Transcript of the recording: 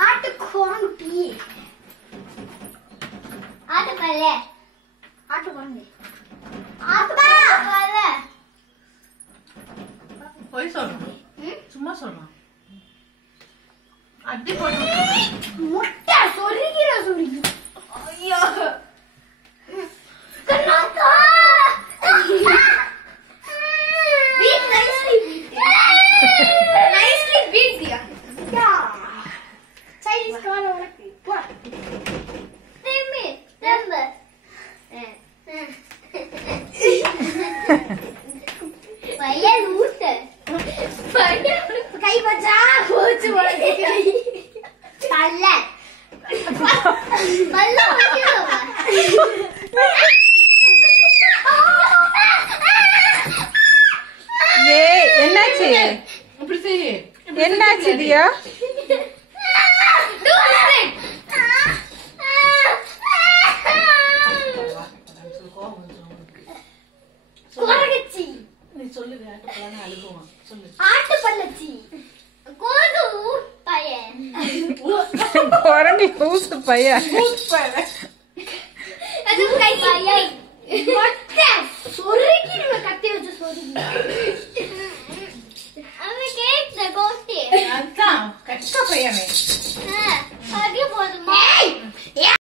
ஆட்டுக்குட்டி ஆட்டுக்கல்ல ஆட்டுக்குட்டி ஆட்டுக்கல்ல போய் சொல்லணும் சும்மா சொல்லலாம் அடி போட்டு முட்டை சொருகிற சொருகி ஐயோ கண்ணாத்தா beat nicely beat diya yeah Chinese kaala unakku what remember பையா லூட்டு பையா கை வச்சா போச்சு உனக்கு பல்ல பல்ல வைக்கணும் ஏய் என்னாச்சு இப்படி செய் என்னாச்சு தியா கோரகச்சி நீ சொல்லு ஆட்டுப்பல்லான்னு அழுகுவான் சொல்லு ஆட்டு பல்லச்சி கோது பையன் குரங்கு ஊசு பையன் அது கை பையன் மொட்டை சொருகிடுவ கத்தி வச்சு சொருகி